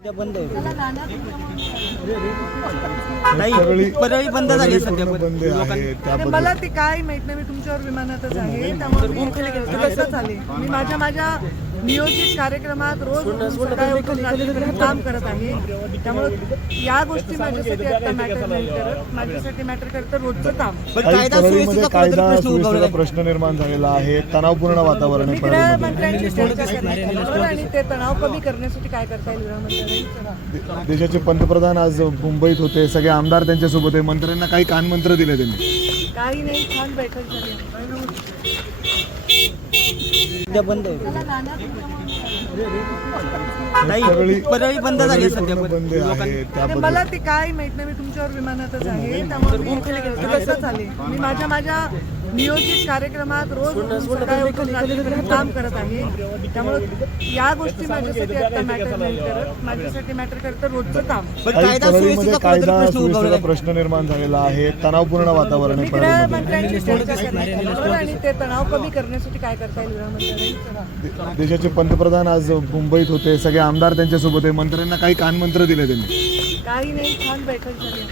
बंद आहे. परळी परळी बंद झाली आहे सध्या. बंद आहे आणि त्याबद्दल मला ते काय माहित नाही, मी तुमच्यावर विमानातच आहे, त्यामुळे मी कसं चालेल. मी माझ्या नियोजित कार्यक्रमात रोज सकाळी उठून रात्रीपर्यंत काम करत आहे. त्यामुळे या गोष्टी माझ्यासाठी आता मॅटर नाही करत. माझ्यासाठी मॅटर करतं रोजचं काम. पण काही कायदा परळीमध्ये सुव्यवस्थेचा कायदा प्रश्न उद्भवला सुव्यवस्थेचा आहे. प्रश्न निर्माण झालेला आहे. तणावपूर्ण वातावरण मी आहे परळीमध्ये. गृहमंत्र्यांची चर्चा करणार आणि ते तणाव कमी करण्यासाठी काय करता येईल गृहमंत्र्यांनी. देशाचे पंतप्रधान आज मुंबईत होते. सगळे आमदार त्यांच्यासोबत आहे. मंत्र्यांना काही कानमंत्र दिले त्यांनी. काही नाही, छान बैठक झाली. सध्या बंद आहे. परळी बंद झाली आहे सध्या. बंद आहे आणि त्याबद्दल मला ते काय माहित नाही, मी तुमच्यावर विमानातच आहे, त्यामुळे मी कसं चालेल. मी माझ्या नियोजित कार्यक्रमात रोज सकाळी उठून रात्रीपर्यंत काम करत आहे. त्यामुळे या गोष्टी माझ्यासाठी आता मॅटर नाही करत. माझ्यासाठी मॅटर करतं रोजचं काम. पण काही कायदा परळीमध्ये सुव्यवस्थेचा कायदा प्रश्न उद्भवला सुव्यवस्थेचा आहे. प्रश्न निर्माण झालेला आहे. तणावपूर्ण वातावरण मी आहे परळीमध्ये. गृहमंत्र्यांची चर्चा करणार आणि ते तणाव कमी करण्यासाठी काय करता येईल गृहमंत्र्यांनी. देशाचे पंतप्रधान आज मुंबईत होते. सगळे आमदार त्यांच्यासोबत आहे. मंत्र्यांना काही कानमंत्र दिले त्यांनी. काही नाही, छान बैठक झाली.